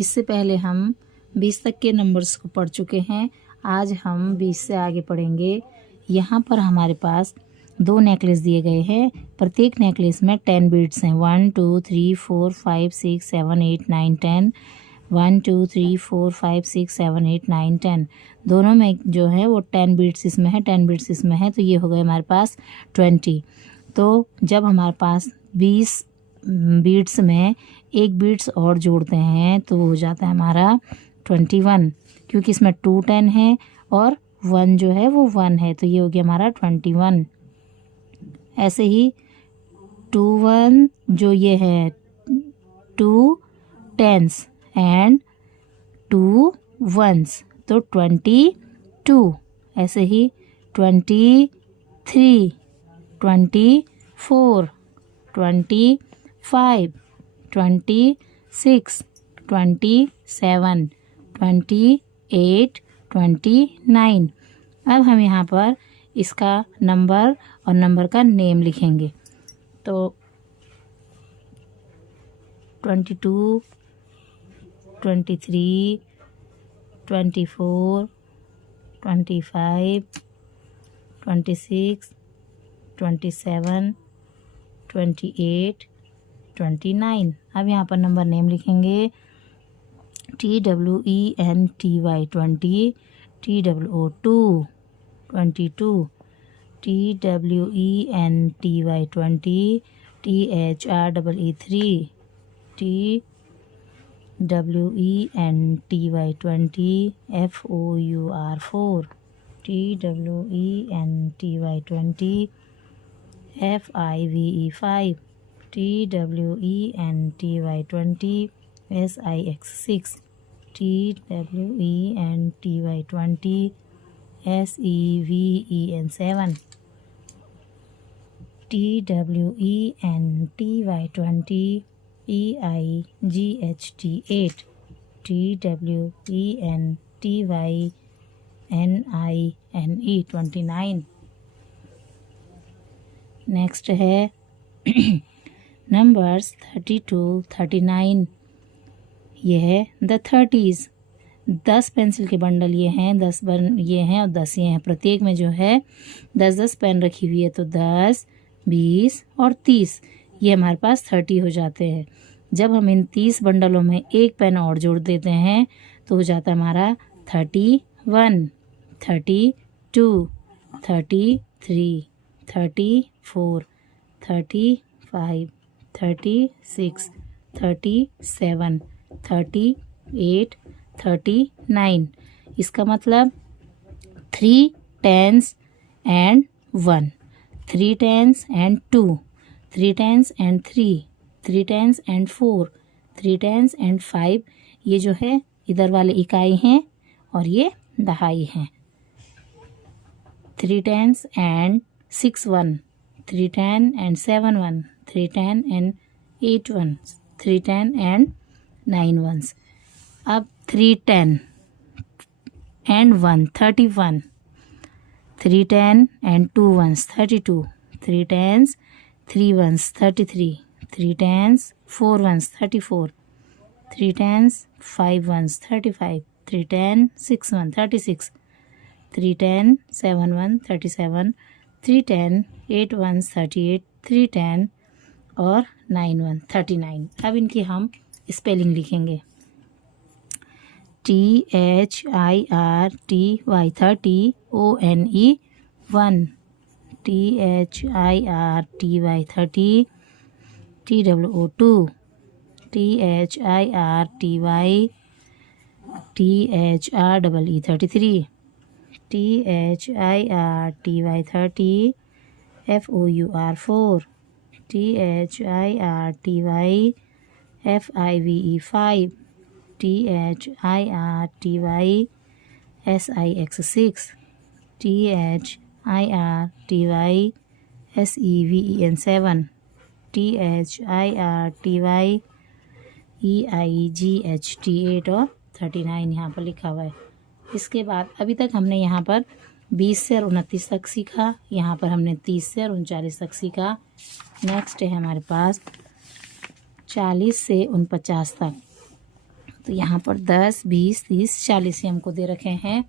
इससे पहले हम 20 तक के नंबर्स को पढ़ चुके हैं। आज हम 20 से आगे पढ़ेंगे। यहाँ पर हमारे पास 2 नेकलेस दिए गए हैं। प्रत्येक नेकलेस में 10 बीड्स हैं। 1 2 3 4 5 6 7 8 9 10। 1 2 3 4 5 6 7 8 9 10। दोनों में जो है वो 10 बीड्स इसमें है, 10 बीड्स इसमें है, तो ये हो गए हमारे पास 20। तो जब हमारे पास 20 बीड्स में एक बीड्स और जोड़ते हैं तो हो जाता है हमारा 21, क्योंकि इसमें 2 10 है और 1 जो है वो 1 है, तो ये हो गया हमारा 21। ऐसे ही 2 1 जो ये है 2 10s एंड 2 1s, तो 22। ऐसे ही 23 24 25 26 27 28 29। अब हम यहाँ पर इसका नंबर और नंबर का नेम लिखेंगे। तो 22 23 24 25 26 27 28 29। अब यहाँ पर नंबर नेम लिखेंगे। TWENTY 20, TWO 22, TWENTY 20, THREE 3, TWENTY 20, FOUR 4, TWENTY 20, FIVE 5, TWENTY 20, SIX 6, TWENTY 20, SEVEN 7, TWENTY 20, EIGHT 8, TWENTY NINE 29। Next है नंबर्स 32 39। ये है द 30s। 10 पेंसिल के बंडल ये हैं, 10 ये हैं और 10 ये हैं। प्रत्येक में जो है 10-10 पेन रखी हुई है, तो 10 20 और 30 ये हमारे पास 30 हो जाते हैं। जब हम इन 30 बंडलों में एक पेन और जोड़ देते हैं तो हो जाता है हमारा 31 32 33 34 35 36 37 38 39। इसका मतलब 3 10s and 1, 3 10s and 2, 3 10s and 3, 3 10s and 4, 3 10s and 5। ये जो है इधर वाले इकाई हैं और ये दहाई हैं। 3 10s and 6 1, 3 10 and 7 1, 3 10 and 8 1, 3 10 and 9 1। अब 3 10 and 1 31, 3 10 and 2 1s 32, 3 10s 3 1s 33, 3 10s 4 1s 34, 3 10s 5 1s 35, 3 10 6 1 36, 3 10 7 1 37, 3 10 8 1s 38, 3 10 और 9 1 39। अब इनकी हम स्पेलिंग लिखेंगे। THIRTY 30 ONE 1, THIRTY 30 TWO 2, THIRTY THREE 33, THIRTY 30 FOUR 4, THIRTY FIVE 5, THIRTY SIX 6, THIRTY SEVEN 7, THIRTY EIGHT 8 और 39 यहाँ पर लिखा हुआ है। इसके बाद अभी तक हमने यहाँ पर 20 से और 29 तक सीखा, यहाँ पर हमने 30 से और 39 तक सीखा। नेक्स्ट है हमारे पास 40 से 49 तक। तो तो यहाँ पर 10, 20, 30, 40 ये हमको दे रखे हैं।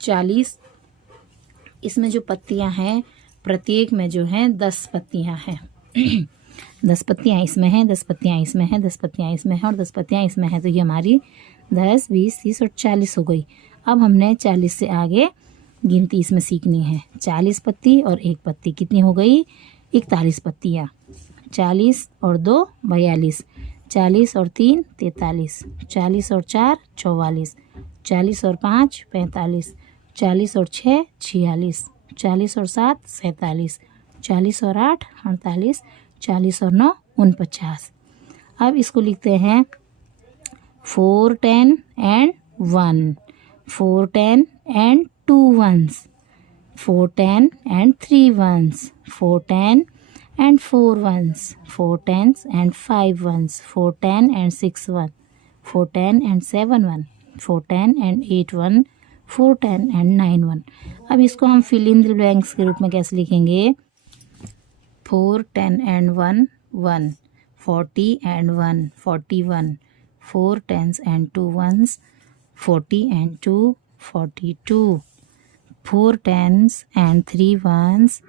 40, इसमें जो पत्तियां हैं प्रत्येक में जो हैं 10 पत्तियां हैं। 10 पत्तियां इसमें हैं, 10 पत्तियां इसमें हैं, 10 पत्तियां इसमें हैं और 10 पत्तियां इसमें हैं। तो ये हमारी 10, 20, 30 और 40 हो गई। अब हमने 40 से आगे गिनती इसमें सीखनी है। 40 पत्ती और 1 पत्ती कितनी हो गई? 41 पत्तियाँ। 40 और 2 42, 40 और 3 43, 40 और 4 44, 40 और 5 45, 40 और 6 46, 40 और 7 47, 40 और 8 48, 40 और 9 49। अब इसको लिखते हैं 4 10 and 1, 4 10 and 2 ones, 4 10 and 3 ones, 4 10 and 4 ones, 4 10s and 5 ones, 4 10 and 6 1, 4 10 and 7 1, 4 10 and 8 1, 4 10 and 9 1। अब इसको हम फिल इन द ब्लैंक्स के रूप में कैसे लिखेंगे? 4 10 and 1 1, 40 and 1 41, 4 10s and 2 ones, 40 and 2 42, 4 10s and 3 ones,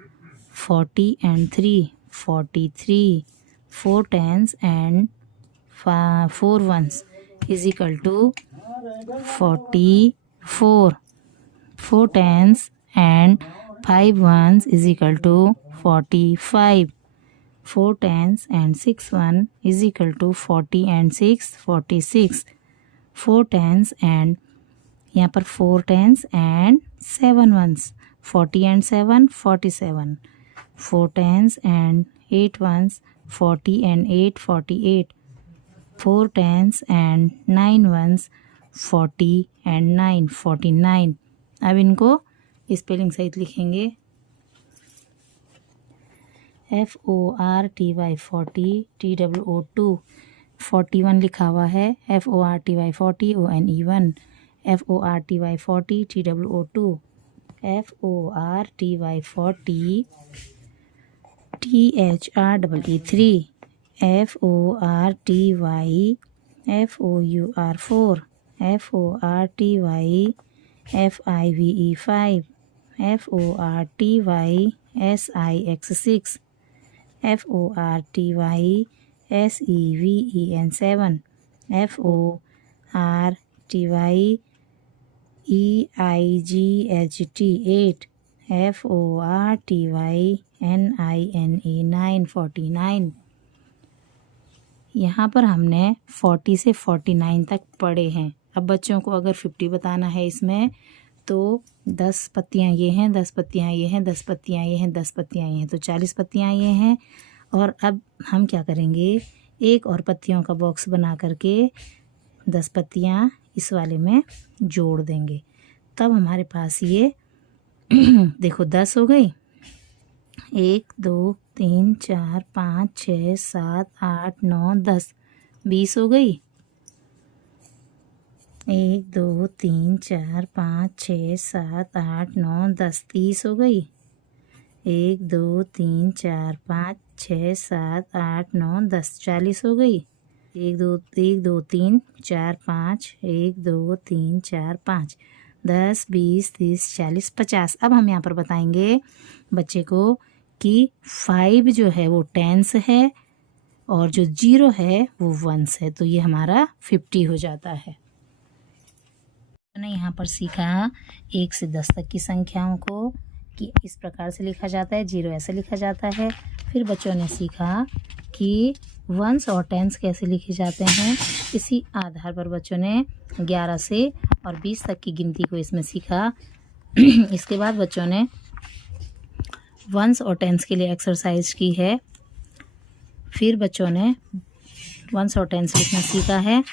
40 and 3 43, 4 10s and 4 ones is equal to 44, 4 10s and 5 ones is equal to 45, 4 10s and 6 1 is equal to 40 and 6 46, 4 10s and यहाँ पर 4 10s and 7 ones, 40 and 7 47, 4 10s and 8 ones, 40 and 8 48, 4 10s and 9 ones, 40 and 9 49। अब इनको spelling सहित लिखेंगे। FORTY 40 TWO2, 41 लिखा हुआ है। FORTY 40 ONE1, FORTY 40 TWO2, FORTY 40 THREE3, FORTY FOUR4, FORTY FIVE5, FORTY SIX6, FORTY SEVEN7, FORTY EIGHT8, FORTY NINA9 49। यहाँ पर हमने 40 से 49 तक पढ़े हैं। अब बच्चों को अगर 50 बताना है इसमें तो 10 पत्तियाँ ये हैं, 10 पत्तियाँ ये हैं, 10 पत्तियाँ ये हैं, 10 पत्तियाँ ये हैं, तो 40 पत्तियाँ ये हैं। और अब हम क्या करेंगे? एक और पत्तियों का बॉक्स बना करके 10 पत्तियाँ इस वाले में जोड़ देंगे। तब हमारे पास ये देखो 10 हो गई। 1 2 3 4 5 6 7 8 9 10, 20 हो गई। 1 2 3 4 5 6 7 8 9 10, 30 हो गई। 1 2 3 4 5 6 7 8 9 10, 40 हो गई। 1 2 3 4 5 1 2 3 4 5 10 20 30 40 50। अब हम यहाँ पर बताएंगे बच्चे को कि 5 जो है वो 10s है और जो 0 है वो 1s है, तो ये हमारा 50 हो जाता है। मैंने यहाँ पर सीखा 1 से 10 तक की संख्याओं को कि इस प्रकार से लिखा जाता है, 0 ऐसे लिखा जाता है। फिर बच्चों ने सीखा कि 1s और 10s कैसे लिखे जाते हैं। इसी आधार पर बच्चों ने 11 से और 20 तक की गिनती को इसमें सीखा। इसके बाद बच्चों ने 1s और 10s के लिए एक्सरसाइज की है। फिर बच्चों ने 1s और 10s लिखना सीखा है।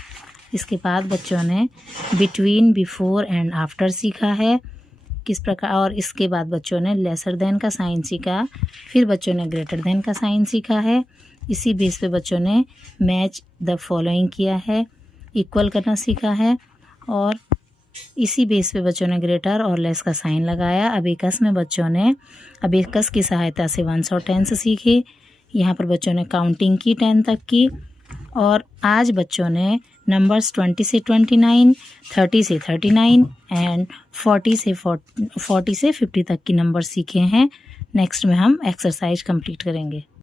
इसके बाद बच्चों ने बिटवीन, बिफोर एंड आफ्टर सीखा है किस प्रकार, और इसके बाद बच्चों ने लेसर देन का साइन सीखा। फिर बच्चों ने ग्रेटर देन का साइन सीखा है। इसी बेस पे बच्चों ने मैच द फॉलोइंग किया है, इक्वल करना सीखा है, और इसी बेस पे बच्चों ने ग्रेटर और लेस का साइन लगाया। अबेकस में बच्चों ने अबेकस की सहायता से 1s और 10s सीखे। यहाँ पर बच्चों ने काउंटिंग की 10 तक की, और आज बच्चों ने नंबर्स 20 से 29, 30 से 39 एंड 40 से 50 तक की नंबर सीखे हैं। नेक्स्ट में हम एक्सरसाइज कंप्लीट करेंगे।